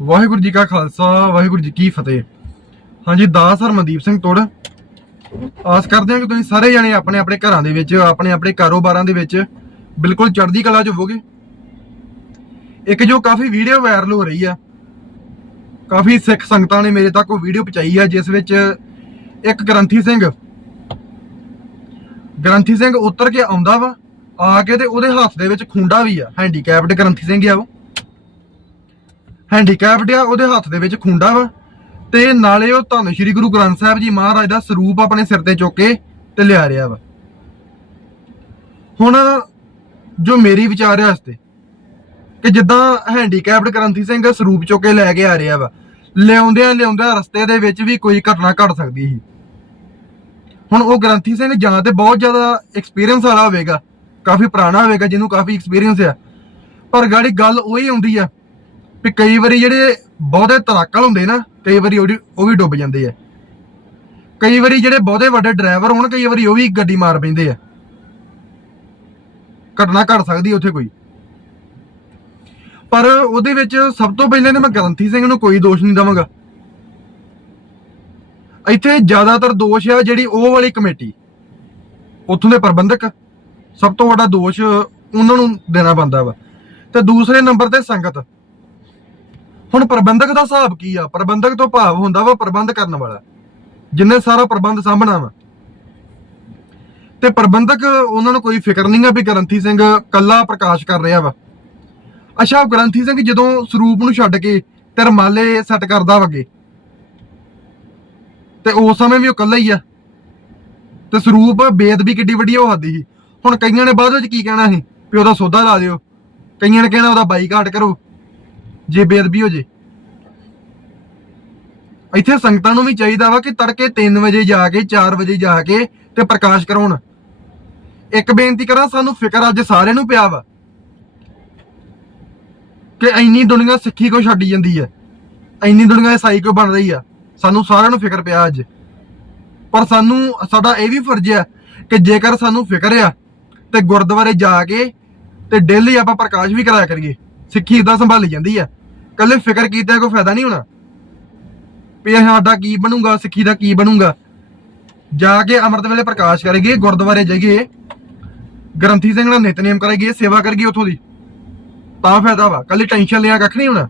ਵਾਹਿਗੁਰੂ ਜੀ ਕਾ ਖਾਲਸਾ, ਵਾਹਿਗੁਰੂ ਜੀ ਕੀ ਫਤਿਹ। ਹਾਂਜੀ, ਦਾਸ ਹਰਮਨਦੀਪ ਸਿੰਘ ਤੋੜ। ਆਸ ਕਰਦੇ ਹਾਂ ਕਿ ਤੁਸੀਂ ਸਾਰੇ ਜਣੇ ਆਪਣੇ ਆਪਣੇ ਘਰਾਂ ਦੇ ਵਿੱਚ, ਆਪਣੇ ਆਪਣੇ ਕਾਰੋਬਾਰਾਂ ਦੇ ਵਿੱਚ ਬਿਲਕੁਲ ਚੜ੍ਹਦੀ ਕਲਾ 'ਚ ਹੋਵੋਗੇ। ਇੱਕ ਜੋ ਕਾਫੀ ਵੀਡੀਓ ਵਾਇਰਲ ਹੋ ਰਹੀ ਆ, ਕਾਫੀ ਸਿੱਖ ਸੰਗਤਾਂ ਨੇ ਮੇਰੇ ਤੱਕ ਉਹ ਵੀਡੀਓ ਪਹੁੰਚਾਈ ਆ, ਜਿਸ ਵਿੱਚ ਇੱਕ ਗ੍ਰੰਥੀ ਸਿੰਘ ਗ੍ਰੰਥੀ ਸਿੰਘ ਉਤਰ ਕੇ ਆਉਂਦਾ ਵਾ, ਆ ਕੇ ਤੇ ਉਹਦੇ ਹੱਥ ਦੇ ਵਿੱਚ ਖੁੰਡਾ ਵੀ ਆ ਹੈਂਡੀਕੈਪਡ ਗ੍ਰੰਥੀ ਸਿੰਘ ਆ ਉਹ। ਹੈਂਡੀਕੈਪਡ ਆ ਉਹਦੇ ਹੱਥ ਦੇ ਵਿੱਚ ਖੁੰਡਾ ਵਾ ਤੇ ਨਾਲੇ ਉਹ ਧੰਨ ਸ਼੍ਰੀ ਗੁਰੂ ਗ੍ਰੰਥ ਸਾਹਿਬ ਜੀ ਮਹਾਰਾਜ ਦਾ ਸਰੂਪ ਆਪਣੇ ਸਿਰ ਤੇ ਚੁੱਕ ਕੇ ਤੇ ਲਿਆ ਰਿਹਾ ਵਾ। ਹੁਣ ਜੋ ਮੇਰੀ ਵਿਚਾਰ ਹੈ ਵਾਸਤੇ ਕਿ ਜਿੱਦਾਂ ਹੈਂਡੀਕੈਪਡ ਗ੍ਰੰਥੀ ਸਿੰਘ ਸਰੂਪ ਚੁੱਕ ਕੇ ਲੈ ਕੇ ਆ ਰਿਹਾ ਵਾ, ਲਿਆਉਂਦਿਆਂ ਲਿਆਉਂਦਿਆਂ ਰਸਤੇ ਦੇ ਵਿੱਚ ਵੀ ਕੋਈ ਘਟਨਾ ਘਟ ਸਕਦੀ ਸੀ। ਹੁਣ ਉਹ ਗ੍ਰੰਥੀ ਸਿੰਘ ਜਾਂ ਤੇ ਬਹੁਤ ਜ਼ਿਆਦਾ ਐਕਸਪੀਰੀਅੰਸ ਵਾਲਾ ਹੋਵੇਗਾ, ਕਾਫੀ ਪੁਰਾਣਾ ਹੋਵੇਗਾ, ਜਿਹਨੂੰ ਕਾਫੀ ਐਕਸਪੀਰੀਅੰਸ ਆ। ਪਰ ਗਾੜੀ ਗੱਲ ਉਹੀ ਆਉਂਦੀ ਆ ਵੀ ਕਈ ਵਾਰੀ ਜਿਹੜੇ ਬਹੁਤੇ ਤਰਾਕਲ ਹੁੰਦੇ ਨਾ, ਕਈ ਵਾਰੀ ਉਹ ਵੀ- ਉਹ ਵੀ ਡੁੱਬ ਜਾਂਦੇ ਆ। ਕਈ ਵਾਰੀ ਜਿਹੜੇ ਬਹੁਤੇ ਵੱਡੇ ਡਰਾਈਵਰ ਹੋਣ, ਕਈ ਵਾਰੀ ਉਹ ਵੀ ਗੱਡੀ ਮਾਰ ਪੈਂਦੇ ਆ। ਘਟਨਾ ਘਟ ਸਕਦੀ ਉੱਥੇ ਕੋਈ। ਪਰ ਉਹਦੇ ਵਿੱਚ ਸਭ ਤੋਂ ਪਹਿਲਾਂ ਤਾਂ ਮੈਂ ਗ੍ਰੰਥੀ ਸਿੰਘ ਨੂੰ ਕੋਈ ਦੋਸ਼ ਨਹੀਂ ਦਵਾਂਗਾ। ਇੱਥੇ ਜ਼ਿਆਦਾਤਰ ਦੋਸ਼ ਆ ਜਿਹੜੀ ਉਹ ਵਾਲੀ ਕਮੇਟੀ। ਉੱਥੋਂ ਦੇ ਪ੍ਰਬੰਧਕ। ਸਭ ਤੋਂ ਵੱਡਾ ਦੋਸ਼ ਉਹਨਾਂ ਨੂੰ ਦੇਣਾ ਬੰਦਾ ਵਾ। ਤੇ ਦੂਸਰੇ ਨੰਬਰ ਤੇ ਸੰਗਤ। ਹੁਣ ਪ੍ਰਬੰਧਕ ਦਾ ਹਿਸਾਬ ਕੀ ਆ? ਪ੍ਰਬੰਧਕ ਤੋਂ ਭਾਵ ਹੁੰਦਾ ਵਾ ਪ੍ਰਬੰਧ ਕਰਨ ਵਾਲਾ। ਜਿੰਨੇ ਸਾਰਾ ਪ੍ਰਬੰਧ ਸਾਂਭਣਾ ਵਾ। ਤੇ ਪ੍ਰਬੰਧਕ ਉਹਨਾਂ ਨੂੰ ਕੋਈ ਫਿਕਰ ਨਹੀਂ ਆ ਵੀ ਗ੍ਰੰਥੀ ਸਿੰਘ ਕੱਲਾ ਪ੍ਰਕਾਸ਼ ਕਰ ਰਿਹਾ ਵਾ। ਅੱਛਾ ਗ੍ਰੰਥੀ ਸਿੰਘ ਜਦੋਂ ਸਰੂਪ ਨੂੰ ਛੱਡ ਕੇ ਤੇ ਰਮਾਲੇ ਸੈੱਟ ਕਰਦਾ ਵਗੇ ਤੇ ਉਸ ਸਮੇਂ ਵੀ ਉਹ ਕੱਲਾ ਹੀ ਆ। ਤੇ ਸਰੂਪ ਬੇਦਬੀ ਕਿੱਡੀ ਵੱਡੀ ਹੋਦੀ ਸੀ ਹੁਣ ਕਈਆਂ ਨੇ ਬਾਅਦ ਵਿੱਚ ਕੀ ਕਹਿਣਾ ਸੀ? ਵੀ ਉਹਦਾ ਸੌਦਾ ਲਾ ਦਿਓ। ਕਈਆਂ ਨੇ ਕਹਿਣਾ ਉਹਦਾ ਬਾਈਕਾਟ ਕਰੋ। ਜੇ ਬੇਅਦਬੀ ਹੋ ਜੇ। ਇੱਥੇ ਸੰਗਤਾਂ ਨੂੰ ਵੀ ਚਾਹੀਦਾ ਵਾ ਕਿ ਤੜਕੇ 3 ਵਜੇ ਜਾ ਕੇ 4 ਵਜੇ ਜਾ ਕੇ ਤੇ ਪ੍ਰਕਾਸ਼ ਕਰਾਉਣ। ਇੱਕ ਬੇਨਤੀ ਕਰਾਂ, ਸਾਨੂੰ ਫਿਕਰ ਅੱਜ ਸਾਰਿਆਂ ਨੂੰ ਪਿਆ ਵਾ ਕਿ ਇੰਨੀ ਦੁਨੀਆ ਸਿੱਖੀ ਕੋ ਛੱਡੀ ਜਾਂਦੀ ਹੈ ਇੰਨੀ ਦੁਨੀਆ ਈਸਾਈ ਕੋ ਬਣ ਰਹੀ ਆ? ਸਾਨੂੰ ਸਾਰਿਆਂ ਨੂੰ ਫਿਕਰ ਪਿਆ ਅੱਜ। ਪਰ ਸਾਨੂੰ, ਸਾਡਾ ਇਹ ਵੀ ਫਰਜ਼ ਹੈ ਕਿ ਜੇਕਰ ਸਾਨੂੰ ਫਿਕਰ ਆ ਤੇ ਗੁਰਦੁਆਰੇ ਜਾ ਕੇ ਤੇ ਡੇਲੀ ਆਪਾਂ ਪ੍ਰਕਾਸ਼ ਵੀ ਕਰਾਇਆ ਕਰੀਏ, ਸਿੱਖੀ ਇਦਾਂ ਸੰਭਾਲੀ ਜਾਂਦੀ ਆ। ਕੱਲੇ ਫਿਕਰ ਕੀਤਾ ਕੋਈ ਫਾਇਦਾ ਨਹੀਂ ਹੋਣਾ। ਵੀ ਇਹ ਸਾਡਾ ਕੀ ਬਣੂਗਾ, ਸਿੱਖੀ ਦਾ ਕੀ ਬਣੂਗਾ। ਜਾ ਕੇ ਅੰਮ੍ਰਿਤ ਵੇਲੇ ਪ੍ਰਕਾਸ਼ ਕਰੀਏ ਗੁਰਦੁਆਰੇ ਜਾਈਏ। ਗ੍ਰੰਥੀ ਸਿੰਘ ਨਾਲ ਨਿਤਨੇਮ ਕਰਾਂਗੇ ਸੇਵਾ ਕਰੀਏ ਉਥੋਂ ਦੀ। ਤਾਂ ਫਾਇਦਾ ਵਾ, ਕੱਲੀ ਟੈਨਸ਼ਨ ਲਿਆ ਕੱਖ ਨਹੀਂ ਹੋਣਾ।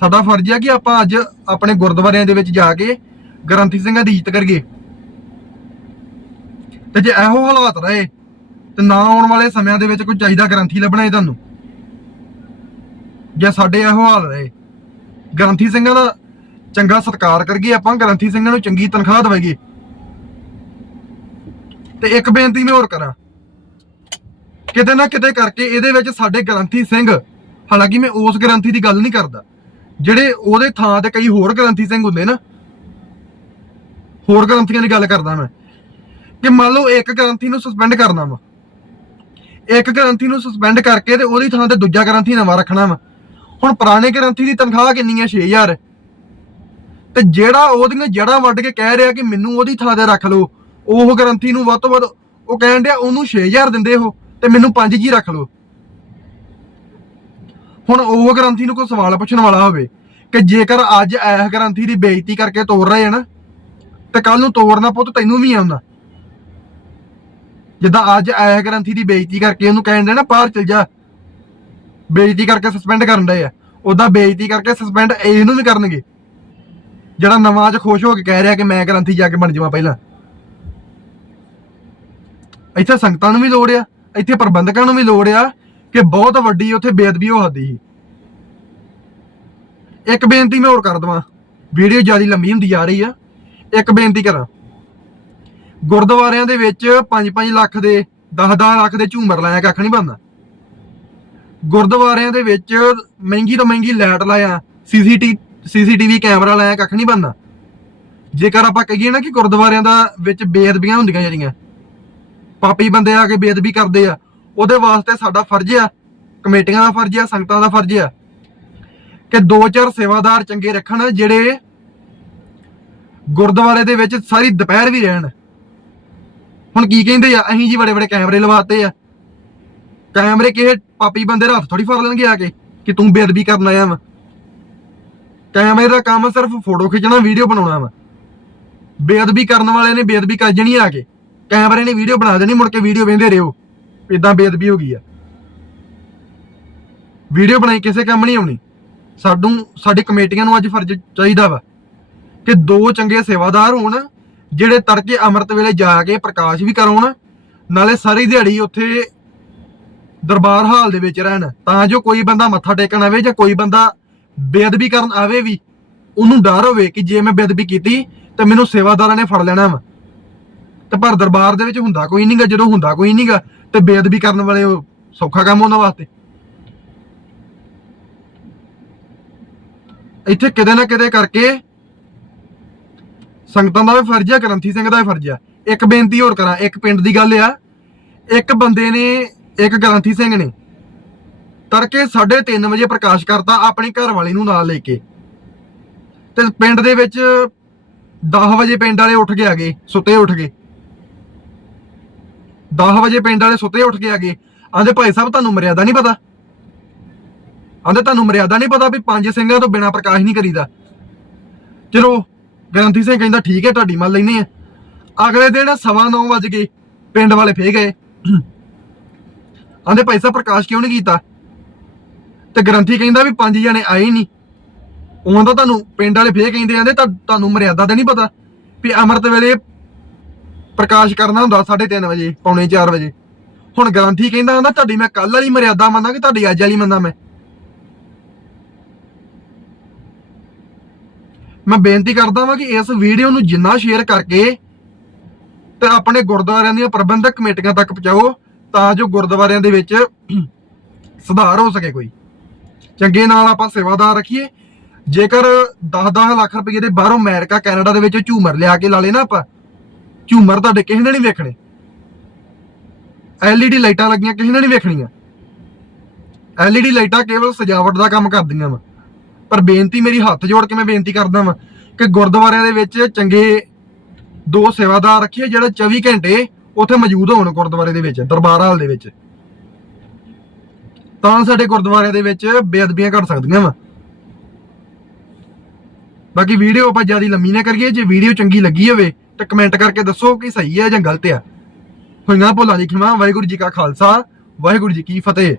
ਸਾਡਾ ਫਰਜ਼ ਹੈ ਕਿ ਆਪਾਂ ਅੱਜ ਆਪਣੇ ਗੁਰਦੁਆਰਿਆਂ ਦੇ ਵਿੱਚ ਜਾ ਕੇ ਗ੍ਰੰਥੀ ਸਿੰਘਾਂ ਦੀ ਇੱਜ਼ਤ ਕਰੀਏ। ਤੇ ਜੇ ਇਹੋ ਹਾਲਾਤ ਰਹੇ, ਤੇ ਨਾ ਆਉਣ ਵਾਲੇ ਸਮਿਆਂ ਦੇ ਵਿੱਚ ਕੋਈ ਚਾਹੀਦਾ ਗ੍ਰੰਥੀ ਲੱਭਣਾ ਹੈ ਤੁਹਾਨੂੰ? ਜੇ ਸਾਡੇ ਇਹੋ ਹਾਲ ਰਹੇ। ਗ੍ਰੰਥੀ ਸਿੰਘਾਂ ਦਾ ਚੰਗਾ ਸਤਿਕਾਰ ਕਰੀਏ ਆਪਾਂ ਗ੍ਰੰਥੀ ਸਿੰਘਾਂ ਨੂੰ ਚੰਗੀ ਤਨਖਾਹ ਦੇਵਾਂਗੇ। ਤੇ ਇੱਕ ਬੇਨਤੀ ਮੈਂ ਹੋਰ ਕਰਾਂ। ਕਿਤੇ ਨਾ ਕਿਤੇ ਕਰਕੇ ਇਹਦੇ ਵਿੱਚ ਸਾਡੇ ਗ੍ਰੰਥੀ ਸਿੰਘ, ਹਾਲਾਂਕਿ ਮੈਂ ਉਸ ਗ੍ਰੰਥੀ ਦੀ ਗੱਲ ਨਹੀਂ ਕਰਦਾ, ਜਿਹੜੇ ਉਹਦੇ ਥਾਂ ਤੇ ਕਈ ਹੋਰ ਗ੍ਰੰਥੀ ਸਿੰਘ ਹੁੰਦੇ ਨਾ, ਹੋਰ ਗ੍ਰੰਥੀਆਂ ਦੀ ਗੱਲ ਕਰਦਾ ਮੈਂ, ਕਿ ਮੰਨ ਲਓ ਇੱਕ ਗ੍ਰੰਥੀ ਨੂੰ ਸਸਪੈਂਡ ਕਰਨਾ ਵਾ। ਇੱਕ ਗ੍ਰੰਥੀ ਨੂੰ ਸਸਪੈਂਡ ਕਰਕੇ ਤੇ ਉਹਦੀ ਥਾਂ ਤੇ ਦੂਜਾ ਗ੍ਰੰਥੀ ਨਵਾਂ ਰੱਖਣਾ ਵਾ। ਹੁਣ ਪੁਰਾਣੇ ਗ੍ਰੰਥੀ ਦੀ ਤਨਖਾਹ ਕਿੰਨੀ ਹੈ 6000 ਤੇ ਜਿਹੜਾ ਉਹਦੀਆਂ ਜੜਾਂ ਵੱਢ ਕੇ ਕਹਿ ਰਿਹਾ ਕਿ ਮੈਨੂੰ ਉਹਦੀ ਥਾਂ ਤੇ ਰੱਖ ਲਓ, ਉਹ ਗ੍ਰੰਥੀ ਨੂੰ ਵੱਧ ਤੋਂ ਵੱਧ ਉਹ ਕਹਿਣ ਡਿਆ ਉਹਨੂੰ 6000 ਦਿੰਦੇ ਹੋ ਤੇ ਮੈਨੂੰ 5 ਜੀ ਰੱਖ ਲਓ। ਹੁਣ ਉਹ ਗ੍ਰੰਥੀ ਨੂੰ ਕੋਈ ਸਵਾਲ ਪੁੱਛਣ ਵਾਲਾ ਹੋਵੇ ਕਿ ਜੇਕਰ ਅੱਜ ਇਸ ਗ੍ਰੰਥੀ ਦੀ ਬੇਇੱਜ਼ਤੀ ਕਰਕੇ ਤੋੜ ਰਹੇ ਹਨ ਤੇ ਕੱਲ ਨੂੰ ਤੋੜਨਾ ਪੁੱਤ ਤੈਨੂੰ ਵੀ ਆਉਂਦਾ ਜਿੱਦਾਂ ਅੱਜ ਇਸ ਗ੍ਰੰਥੀ ਦੀ ਬੇਇੱਜ਼ਤੀ ਕਰਕੇ ਉਹਨੂੰ ਕਹਿਣ ਦੇ ਨਾ, ਬਾਹਰ ਚਲ ਜਾ। ਬੇਇੱਜ਼ਤੀ ਕਰਕੇ ਸਸਪੈਂਡ ਕਰਨ ਡਏ ਆ। ਉਹਦਾ ਬੇਇੱਜ਼ਤੀ ਕਰਕੇ ਸਸਪੈਂਡ ਇਹਨੂੰ ਵੀ ਕਰਨਗੇ। ਜਿਹੜਾ ਨਵਾਂ ਚ ਖੁਸ਼ ਹੋ ਕੇ ਕਹਿ ਰਿਹਾ ਕਿ ਮੈਂ ਗ੍ਰੰਥੀ ਜਾ ਕੇ ਬਣ ਜਾਵਾਂ ਪਹਿਲਾਂ। ਇੱਥੇ ਸੰਗਤਾਂ ਨੂੰ ਵੀ ਲੋੜ ਆ, ਇੱਥੇ ਪ੍ਰਬੰਧਕਾਂ ਨੂੰ ਵੀ ਲੋੜ ਆ ਕਿ ਬਹੁਤ ਵੱਡੀ ਉੱਥੇ ਬੇਅਦਬੀ ਹੋ ਹੱਦੀ ਸੀ। ਇੱਕ ਬੇਨਤੀ ਮੈਂ ਹੋਰ ਕਰ ਦਵਾਂ। ਵੀਡੀਓ ਜ਼ਿਆਦਾ ਲੰਮੀ ਹੁੰਦੀ ਜਾ ਰਹੀ ਆ। ਇੱਕ ਬੇਨਤੀ ਕਰਾਂ। ਗੁਰਦੁਆਰਿਆਂ ਦੇ ਵਿੱਚ 5-5 ਲੱਖ ਦੇ 10-10 ਲੱਖ ਦੇ ਝੂਮਰ ਲਾਇਆ ਕੱਖ ਨਹੀਂ ਬੰਦਾ ਗੁਰਦੁਆਰਿਆਂ ਦੇ ਵਿੱਚ ਮਹਿੰਗੀ ਤੋਂ ਮਹਿੰਗੀ ਲਾਈਟ ਲਾਇਆ ਸੀਸੀਟੀ ਸੀਸੀਟੀਵੀ ਕੈਮਰਾ ਲਾਇਆ, ਕੱਖ ਨਹੀਂ ਬੰਦਾ। ਜੇਕਰ ਆਪਾਂ ਕਹੀਏ ਨਾ ਕਿ ਗੁਰਦੁਆਰਿਆਂ ਦਾ ਵਿੱਚ ਬੇਅਦਬੀਆਂ ਹੁੰਦੀਆਂ ਜਿਹੜੀਆਂ, ਪਾਪੀ ਬੰਦੇ ਆ ਕੇ ਬੇਅਦਬੀ ਕਰਦੇ ਆ, ਉਹਦੇ ਵਾਸਤੇ ਸਾਡਾ ਫਰਜ਼ ਆ, ਕਮੇਟੀਆਂ ਦਾ ਫਰਜ਼ ਆ, ਸੰਗਤਾਂ ਦਾ ਫਰਜ਼ ਆ, ਕਿ ਦੋ ਚਾਰ ਸੇਵਾਦਾਰ ਚੰਗੇ ਰੱਖਣ, ਜਿਹੜੇ ਗੁਰਦੁਆਰੇ ਦੇ ਵਿੱਚ ਸਾਰੀ ਦੁਪਹਿਰ ਵੀ ਰਹਿਣ। ਹੁਣ ਕੀ ਕਹਿੰਦੇ ਆ, ਅਸੀਂ ਜੀ ਬੜੇ ਬੜੇ ਕੈਮਰੇ ਲਵਾਤੇ ਆ। ਕੈਮਰੇ ਕਿਸੇ ਪਾਪੀ ਬੰਦੇ ਦੇ ਹੱਥ ਥੋੜੀ ਫੜ ਲੈਣਗੇ ਆ ਕੇ, ਕਿ ਤੂੰ ਬੇਅਦਬੀ ਕਰਨ ਆਇਆ ਵਾ। ਕੈਮਰੇ ਦਾ ਕੰਮ ਸਿਰਫ ਫੋਟੋ ਖਿੱਚਣਾ ਵੀਡੀਓ ਬਣਾਉਣਾ ਵਾ। ਬੇਅਦਬੀ ਕਰਨ ਵਾਲੇ ਨੇ ਬੇਅਦਬੀ ਕਰ ਜਣੀ ਆ ਕੇ। ਕੈਮਰੇ ਨੇ ਵੀਡੀਓ ਬਣਾ ਦੇਣੀ, ਮੁੜ ਕੇ ਵੀਡੀਓ ਵੇਂਦੇ ਰਹੋ। ਇਦਾਂ ਬੇਅਦਬੀ ਹੋ ਗਈ ਆ। ਵੀਡੀਓ ਬਣਾਈ, ਕਿਸੇ ਕੰਮ ਨਹੀਂ ਆਉਣੀ। ਸਾਡੂ, ਸਾਡੀ ਕਮੇਟੀਆਂ ਨੂੰ ਅੱਜ ਫਰਜ਼ ਚਾਹੀਦਾ ਵਾ ਕਿ ਦੋ ਚੰਗੇ ਸੇਵਾਦਾਰ ਹੋਣ, ਜਿਹੜੇ ਤੜਕੇ ਅੰਮ੍ਰਿਤ ਵੇਲੇ ਜਾ ਕੇ ਪ੍ਰਕਾਸ਼ ਵੀ ਕਰਾਉਣ, ਨਾਲੇ ਸਾਰੀ ਦਿਹਾੜੀ ਉੱਥੇ ਦਰਬਾਰ ਹਾਲ ਦੇ ਵਿੱਚ ਰਹਿਣ। ਤਾਂ ਜੋ ਕੋਈ ਬੰਦਾ ਮੱਥਾ ਟੇਕਣ ਆਵੇ ਜਾਂ ਕੋਈ ਬੰਦਾ ਬੇਅਦਬੀ ਕਰਨ ਆਵੇ ਵੀ, ਉਹਨੂੰ ਡਰ ਹੋਵੇ ਕਿ ਜੇ ਮੈਂ ਬੇਅਦਬੀ ਕੀਤੀ, ਤੇ ਮੈਨੂੰ ਸੇਵਾਦਾਰਾਂ ਨੇ ਫੜ ਲੈਣਾ ਵਾ। ਤੇ ਪਰ ਦਰਬਾਰ ਦੇ ਵਿੱਚ ਹੁੰਦਾ ਕੋਈ ਨਹੀਂਗਾ ਜਦੋਂ ਹੁੰਦਾ ਕੋਈ ਨਹੀਂਗਾ ਤੇ ਬੇਅਦਬੀ ਕਰਨ ਵਾਲੇ ਉਹ ਸੌਖਾ ਕੰਮ ਉਹਨਾਂ ਵਾਸਤੇ। ਇੱਥੇ ਕਿਤੇ ਨਾ ਕਿਤੇ ਕਰਕੇ ਸੰਗਤਾਂ ਦਾ ਵੀ ਫਰਜ਼ ਆ, ਗ੍ਰੰਥੀ ਸਿੰਘ ਦਾ ਵੀ ਫਰਜ਼ ਆ। ਇੱਕ ਬੇਨਤੀ ਹੋਰ ਕਰਾਂ, ਇੱਕ ਪਿੰਡ ਦੀ ਗੱਲ ਆ। ਇੱਕ ਬੰਦੇ ਨੇ ਇੱਕ ਗ੍ਰੰਥੀ ਸਿੰਘ ਨੇ ਤੜਕੇ 3:30 ਵਜੇ ਪ੍ਰਕਾਸ਼ ਕਰਤਾ ਆਪਣੀ ਘਰ ਵਾਲੀ ਨੂੰ ਨਾਲ ਲੈ ਕੇ। ਤੇ ਪਿੰਡ ਦੇ ਵਿੱਚ 10 ਵਜੇ ਪਿੰਡ ਵਾਲੇ ਉੱਠ ਕੇ ਆ ਗਏ ਸੁੱਤੇ ਉੱਠ ਗਏ। 10 ਵਜੇ ਪਿੰਡ ਵਾਲੇ ਸੁੱਤੇ ਉੱਠ ਕੇ ਆ ਗਏ ਆਂਦੇ ਭਾਈ ਸਾਹਿਬ, ਤੁਹਾਨੂੰ ਮਰਿਆਦਾ ਨਹੀਂ ਪਤਾ? ਆਂਦੇ ਤੁਹਾਨੂੰ ਮਰਿਆਦਾ ਨਹੀਂ ਪਤਾ ਵੀ ਪੰਜ ਸਿੰਘਾਂ ਤੋਂ ਬਿਨਾ ਪ੍ਰਕਾਸ਼ ਨਹੀਂ ਕਰੀਦਾ? ਚਲੋ, ਗ੍ਰੰਥੀ ਸਿੰਘ ਕਹਿੰਦਾ, ਠੀਕ ਹੈ, ਤੁਹਾਡੀ ਮੰਨ ਲੈਨੇ ਆ ਅਗਲੇ ਦਿਨ ਸਵਾ ਨੌ ਵਜ ਗਏ, ਪਿੰਡ ਵਾਲੇ ਫੇ ਗਏ। ਆਂਦੇ ਭਾਈ ਸਾਹਿਬ, ਪ੍ਰਕਾਸ਼ ਕਿਉਂ ਨਹੀਂ ਕੀਤਾ? ਤੇ ਗ੍ਰੰਥੀ ਕਹਿੰਦਾ ਵੀ ਪੰਜ ਜਣੇ ਆਏ ਨਹੀਂ। ਉਹਨਾਂ ਦਾ ਤੁਹਾਨੂੰ ਪਿੰਡ ਵਾਲੇ ਫੇਰ ਕਹਿੰਦੇ ਆਂਦੇ ਤੁਹਾਨੂੰ ਮਰਿਆਦਾ ਤਾਂ ਨਹੀਂ ਪਤਾ ਵੀ ਅੰਮ੍ਰਿਤ ਵੇਲੇ ਪ੍ਰਕਾਸ਼ ਕਰਨਾ ਹੁੰਦਾ 3:30 ਵਜੇ, ਪੌਣੇ 4 ਵਜੇ। ਹੁਣ ਗ੍ਰੰਥੀ ਕਹਿੰਦਾ ਹੁੰਦਾ ਤੁਹਾਡੀ ਮੈਂ ਕੱਲ ਵਾਲੀ ਮਰਿਆਦਾ ਮੰਨਾਂ ਕਿ ਤੁਹਾਡੀ ਅੱਜ ਵਾਲੀ ਮੰਨਾਂ ਮੈਂ? ਮੈਂ ਬੇਨਤੀ ਕਰਦਾ ਵਾਂ ਕਿ ਇਸ ਵੀਡੀਓ ਨੂੰ ਜਿੰਨਾ ਸ਼ੇਅਰ ਕਰਕੇ ਤੇ ਆਪਣੇ ਗੁਰਦੁਆਰਿਆਂ ਦੀਆਂ ਪ੍ਰਬੰਧਕ ਕਮੇਟੀਆਂ ਤੱਕ ਪਹੁੰਚਾਓ। ਤਾਂ ਜੋ ਗੁਰਦੁਆਰਿਆਂ ਦੇ ਵਿੱਚ ਸੁਧਾਰ ਹੋ ਸਕੇ ਕੋਈ। ਚੰਗੇ ਨਾਲ ਆਪਾਂ ਸੇਵਾਦਾਰ ਰੱਖੀਏ। ਜੇਕਰ 10-10 ਲੱਖ ਰੁਪਏ ਦੇ ਬਾਹਰੋਂ ਅਮਰੀਕਾ, ਕੈਨੇਡਾ ਦੇ ਵਿੱਚ ਝੂਮਰ ਲਿਆ ਕੇ ਲਾ ਲੇ ਨਾ ਆਪਾਂ, ਝੂਮਰ ਤੁਹਾਡੇ ਕਿਸੇ ਨੇ ਨਹੀਂ ਵੇਖਣੇ। LED ਲਾਈਟਾਂ ਲੱਗੀਆਂ, ਕਿਸੇ ਨੇ ਨਹੀਂ ਵੇਖਣੀਆਂ। LED ਲਾਈਟਾਂ ਕੇਵਲ ਸਜਾਵਟ ਦਾ ਕੰਮ ਕਰਦੀਆਂ ਵਾ। ਪਰ ਬੇਨਤੀ ਮੇਰੀ ਹੱਥ ਜੋੜ ਕੇ ਮੈਂ ਬੇਨਤੀ ਕਰਦਾ ਵਾਂ ਕਿ ਗੁਰਦੁਆਰਿਆਂ ਦੇ ਵਿੱਚ ਚੰਗੇ ਦੋ ਸੇਵਾਦਾਰ ਰੱਖੀਏ, ਜਿਹੜੇ 24 ਘੰਟੇ ਉੱਥੇ ਮੌਜੂਦ ਹੋਣ ਗੁਰਦੁਆਰੇ ਦੇ ਵਿੱਚ, ਦਰਬਾਰ ਹਾਲ ਦੇ ਵਿੱਚ। ਤਾਂ ਸਾਡੇ ਗੁਰਦੁਆਰੇ ਦੇ ਵਿੱਚ ਬੇਅਦਬੀਆਂ ਘਟ ਸਕਦੀਆਂ ਵਾ। ਬਾਕੀ ਵੀਡੀਓ ਆਪਾਂ ਜ਼ਿਆਦਾ ਲੰਮੀ ਨਾ ਕਰੀਏ, ਜੇ ਵੀਡੀਓ ਚੰਗੀ ਲੱਗੀ ਹੋਵੇ, ਤਾਂ ਕਮੈਂਟ ਕਰਕੇ ਦੱਸੋ ਕਿ ਸਹੀ ਹੈ ਜਾਂ ਗਲਤ ਹੈ ਹੋਈਆਂ ਭੁੱਲਾਂ ਦੀ ਖਿਮਾ ਵਾਹਿਗੁਰੂ ਜੀ ਕਾ ਖਾਲਸਾ, ਵਾਹਿਗੁਰੂ ਜੀ ਕੀ ਫਤਿਹ।